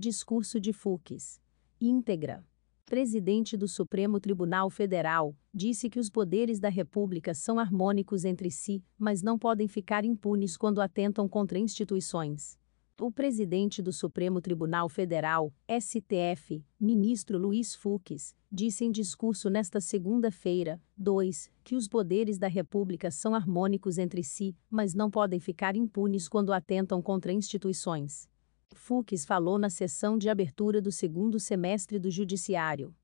Discurso de Fux. Íntegra. Presidente do Supremo Tribunal Federal, disse que os poderes da República são harmônicos entre si, mas não podem ficar impunes quando atentam contra instituições. O presidente do Supremo Tribunal Federal, STF, ministro Luiz Fux, disse em discurso nesta segunda-feira, 2, que os poderes da República são harmônicos entre si, mas não podem ficar impunes quando atentam contra instituições. Fux falou na sessão de abertura do segundo semestre do Judiciário.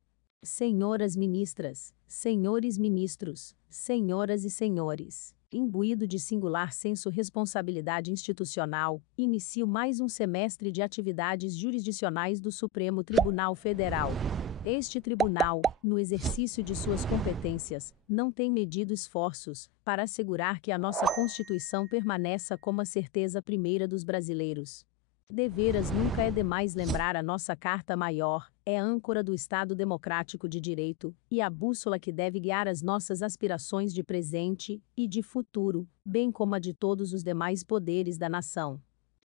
Senhoras ministras, senhores ministros, senhoras e senhores, imbuído de singular senso responsabilidade institucional, inicio mais um semestre de atividades jurisdicionais do Supremo Tribunal Federal. Este tribunal, no exercício de suas competências, não tem medido esforços para assegurar que a nossa Constituição permaneça como a certeza primeira dos brasileiros. Deveras nunca é demais lembrar a nossa Carta Maior, é a âncora do Estado Democrático de Direito, e a bússola que deve guiar as nossas aspirações de presente e de futuro, bem como a de todos os demais poderes da nação.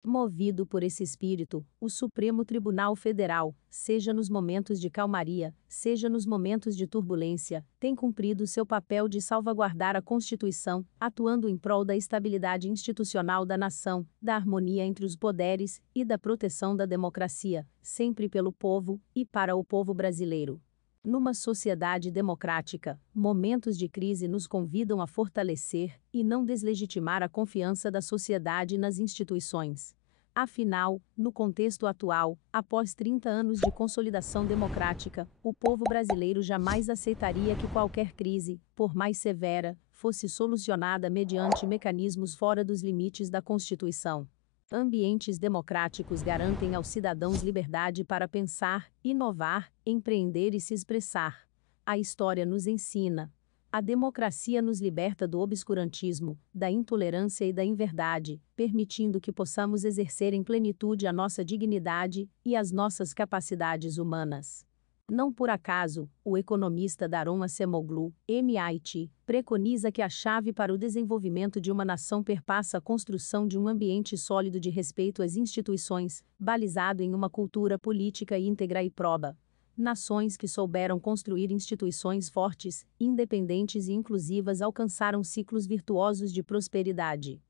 Movido por esse espírito, o Supremo Tribunal Federal, seja nos momentos de calmaria, seja nos momentos de turbulência, tem cumprido seu papel de salvaguardar a Constituição, atuando em prol da estabilidade institucional da nação, da harmonia entre os poderes e da proteção da democracia, sempre pelo povo e para o povo brasileiro. Numa sociedade democrática, momentos de crise nos convidam a fortalecer e não deslegitimar a confiança da sociedade nas instituições. Afinal, no contexto atual, após 30 anos de consolidação democrática, o povo brasileiro jamais aceitaria que qualquer crise, por mais severa, fosse solucionada mediante mecanismos fora dos limites da Constituição. Ambientes democráticos garantem aos cidadãos liberdade para pensar, inovar, empreender e se expressar. A história nos ensina. A democracia nos liberta do obscurantismo, da intolerância e da inverdade, permitindo que possamos exercer em plenitude a nossa dignidade e as nossas capacidades humanas. Não por acaso, o economista Daron Acemoglu, MIT, preconiza que a chave para o desenvolvimento de uma nação perpassa a construção de um ambiente sólido de respeito às instituições, balizado em uma cultura política íntegra e proba. Nações que souberam construir instituições fortes, independentes e inclusivas alcançaram ciclos virtuosos de prosperidade.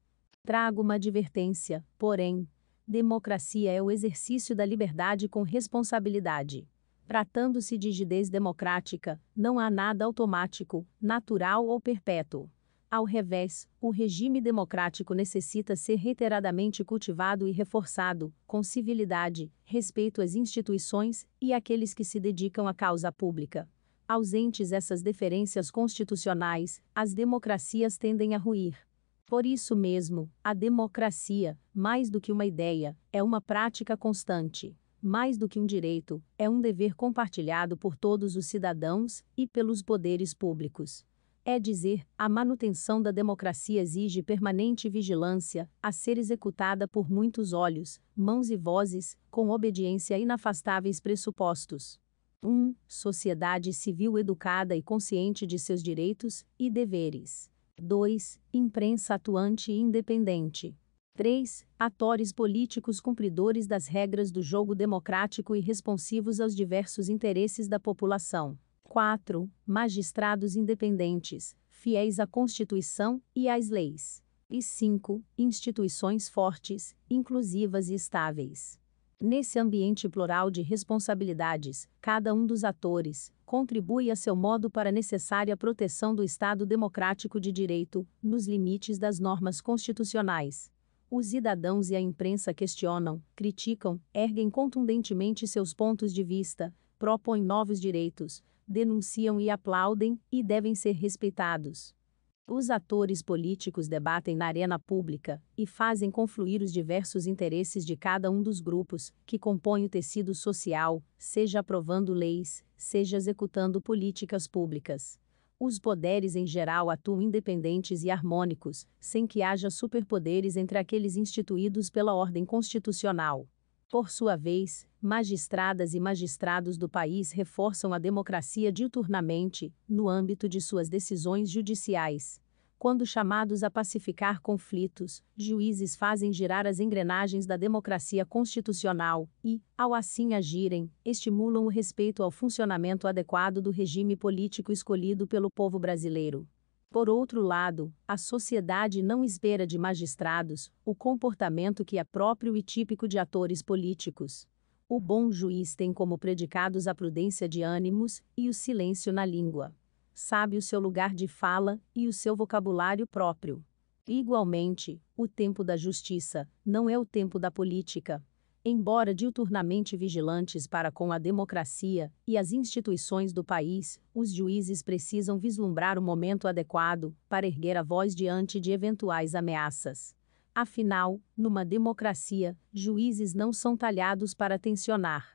Trago uma advertência, porém: democracia é o exercício da liberdade com responsabilidade. Tratando-se de rigidez democrática, não há nada automático, natural ou perpétuo. Ao revés, o regime democrático necessita ser reiteradamente cultivado e reforçado, com civilidade, respeito às instituições e àqueles que se dedicam à causa pública. Ausentes essas deferências constitucionais, as democracias tendem a ruir. Por isso mesmo, a democracia, mais do que uma ideia, é uma prática constante. Mais do que um direito, é um dever compartilhado por todos os cidadãos e pelos poderes públicos. É dizer, a manutenção da democracia exige permanente vigilância, a ser executada por muitos olhos, mãos e vozes, com obediência a inafastáveis pressupostos. 1. Sociedade civil educada e consciente de seus direitos e deveres. 2. Imprensa atuante e independente. 3. Atores políticos cumpridores das regras do jogo democrático e responsivos aos diversos interesses da população. 4. Magistrados independentes, fiéis à Constituição e às leis. E 5. Instituições fortes, inclusivas e estáveis. Nesse ambiente plural de responsabilidades, cada um dos atores contribui a seu modo para a necessária proteção do Estado democrático de direito, nos limites das normas constitucionais. Os cidadãos e a imprensa questionam, criticam, erguem contundentemente seus pontos de vista, propõem novos direitos, denunciam e aplaudem, e devem ser respeitados. Os atores políticos debatem na arena pública e fazem confluir os diversos interesses de cada um dos grupos que compõem o tecido social, seja aprovando leis, seja executando políticas públicas. Os poderes em geral atuam independentes e harmônicos, sem que haja superpoderes entre aqueles instituídos pela ordem constitucional. Por sua vez, magistradas e magistrados do país reforçam a democracia diuturnamente, no âmbito de suas decisões judiciais. Quando chamados a pacificar conflitos, juízes fazem girar as engrenagens da democracia constitucional e, ao assim agirem, estimulam o respeito ao funcionamento adequado do regime político escolhido pelo povo brasileiro. Por outro lado, a sociedade não espera de magistrados o comportamento que é próprio e típico de atores políticos. O bom juiz tem como predicados a prudência de ânimos e o silêncio na língua. Sabe o seu lugar de fala e o seu vocabulário próprio. Igualmente, o tempo da justiça não é o tempo da política. Embora diuturnamente vigilantes para com a democracia e as instituições do país, os juízes precisam vislumbrar o momento adequado para erguer a voz diante de eventuais ameaças. Afinal, numa democracia, juízes não são talhados para tensionar.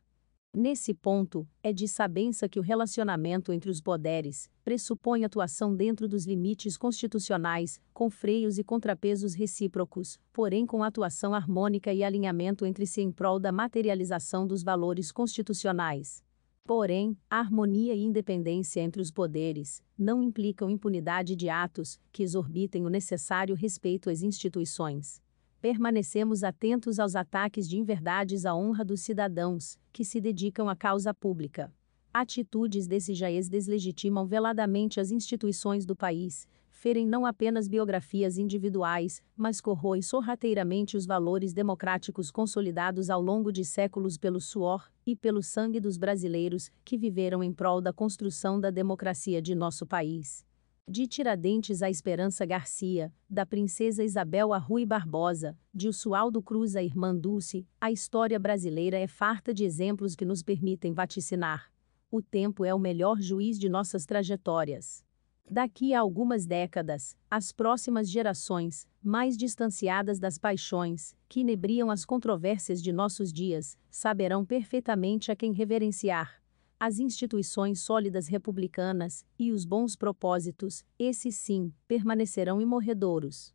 Nesse ponto, é de sabença que o relacionamento entre os poderes pressupõe atuação dentro dos limites constitucionais, com freios e contrapesos recíprocos, porém com atuação harmônica e alinhamento entre si em prol da materialização dos valores constitucionais. Porém, a harmonia e independência entre os poderes não implicam impunidade de atos que exorbitem o necessário respeito às instituições. Permanecemos atentos aos ataques de inverdades à honra dos cidadãos, que se dedicam à causa pública. Atitudes desse jaez deslegitimam veladamente as instituições do país, ferem não apenas biografias individuais, mas corroem sorrateiramente os valores democráticos consolidados ao longo de séculos pelo suor e pelo sangue dos brasileiros que viveram em prol da construção da democracia de nosso país. De Tiradentes a Esperança Garcia, da Princesa Isabel a Rui Barbosa, de Ossualdo Cruz a Irmã Dulce, a história brasileira é farta de exemplos que nos permitem vaticinar. O tempo é o melhor juiz de nossas trajetórias. Daqui a algumas décadas, as próximas gerações, mais distanciadas das paixões que inebriam as controvérsias de nossos dias, saberão perfeitamente a quem reverenciar. As instituições sólidas republicanas e os bons propósitos, esses sim, permanecerão imorredouros.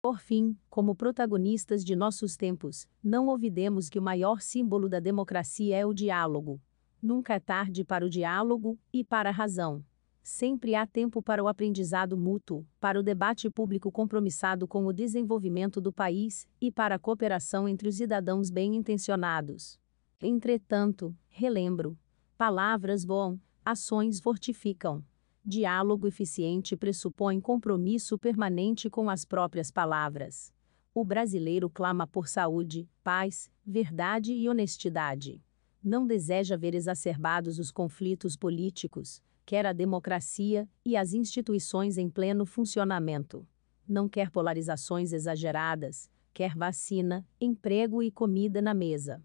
Por fim, como protagonistas de nossos tempos, não olvidemos que o maior símbolo da democracia é o diálogo. Nunca é tarde para o diálogo e para a razão. Sempre há tempo para o aprendizado mútuo, para o debate público compromissado com o desenvolvimento do país e para a cooperação entre os cidadãos bem-intencionados. Entretanto, relembro: palavras voam, ações fortificam. Diálogo eficiente pressupõe compromisso permanente com as próprias palavras. O brasileiro clama por saúde, paz, verdade e honestidade. Não deseja ver exacerbados os conflitos políticos, quer a democracia e as instituições em pleno funcionamento. Não quer polarizações exageradas, quer vacina, emprego e comida na mesa.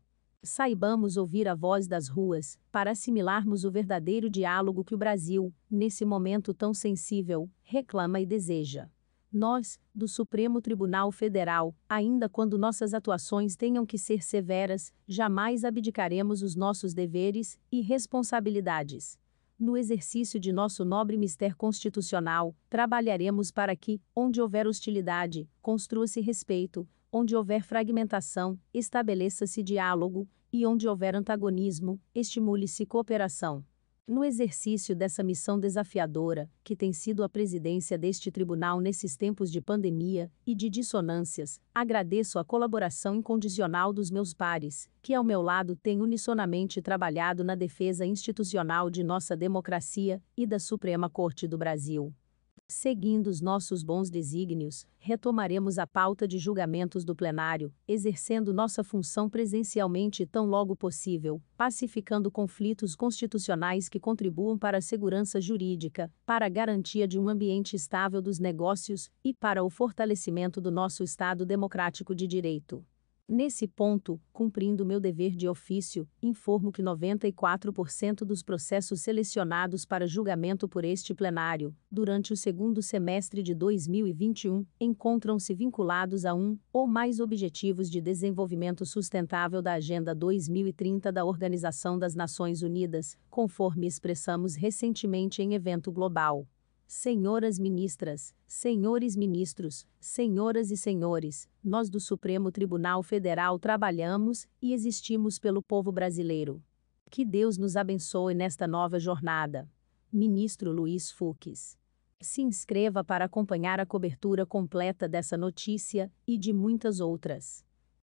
Saibamos ouvir a voz das ruas, para assimilarmos o verdadeiro diálogo que o Brasil, nesse momento tão sensível, reclama e deseja. Nós, do Supremo Tribunal Federal, ainda quando nossas atuações tenham que ser severas, jamais abdicaremos os nossos deveres e responsabilidades. No exercício de nosso nobre mistério constitucional, trabalharemos para que, onde houver hostilidade, construa-se respeito, onde houver fragmentação, estabeleça-se diálogo, e onde houver antagonismo, estimule-se cooperação. No exercício dessa missão desafiadora, que tem sido a presidência deste tribunal nesses tempos de pandemia e de dissonâncias, agradeço a colaboração incondicional dos meus pares, que ao meu lado têm unissonamente trabalhado na defesa institucional de nossa democracia e da Suprema Corte do Brasil. Seguindo os nossos bons desígnios, retomaremos a pauta de julgamentos do plenário, exercendo nossa função presencialmente tão logo possível, pacificando conflitos constitucionais que contribuam para a segurança jurídica, para a garantia de um ambiente estável dos negócios e para o fortalecimento do nosso Estado democrático de direito. Nesse ponto, cumprindo meu dever de ofício, informo que 94% dos processos selecionados para julgamento por este plenário, durante o segundo semestre de 2021, encontram-se vinculados a um ou mais objetivos de desenvolvimento sustentável da Agenda 2030 da Organização das Nações Unidas, conforme expressamos recentemente em evento global. Senhoras ministras, senhores ministros, senhoras e senhores, nós do Supremo Tribunal Federal trabalhamos e existimos pelo povo brasileiro. Que Deus nos abençoe nesta nova jornada. Ministro Luiz Fux. Se inscreva para acompanhar a cobertura completa dessa notícia e de muitas outras.